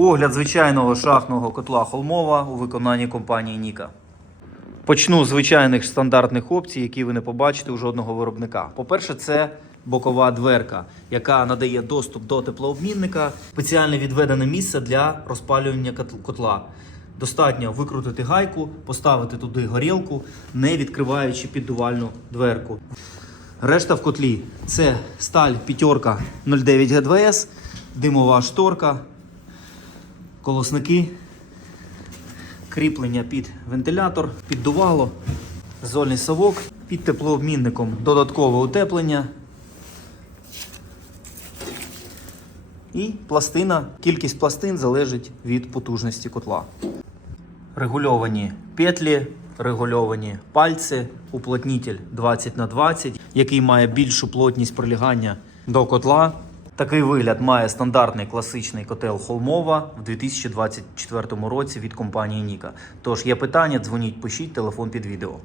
Огляд звичайного шахтного котла Холмова у виконанні компанії Ніка. Почну з звичайних стандартних опцій, які ви не побачите у жодного виробника. По-перше, це бокова дверка, яка надає доступ до теплообмінника, спеціально відведене місце для розпалювання котла. Достатньо викрутити гайку, поставити туди горілку, не відкриваючи піддувальну дверку. Решта в котлі це сталь п'ятерка 09 ГДВС, димова шторка, колосники, кріплення під вентилятор, піддувало, зольний совок, під теплообмінником додаткове утеплення. І пластина. Кількість пластин залежить від потужності котла. Регульовані петлі, регульовані пальці, уплотнітель 20 на 20 який має більшу плотність прилягання до котла. Такий вигляд має стандартний класичний котел Холмова в 2024 році від компанії Ніка. Тож є питання, дзвоніть, пишіть телефон під відео.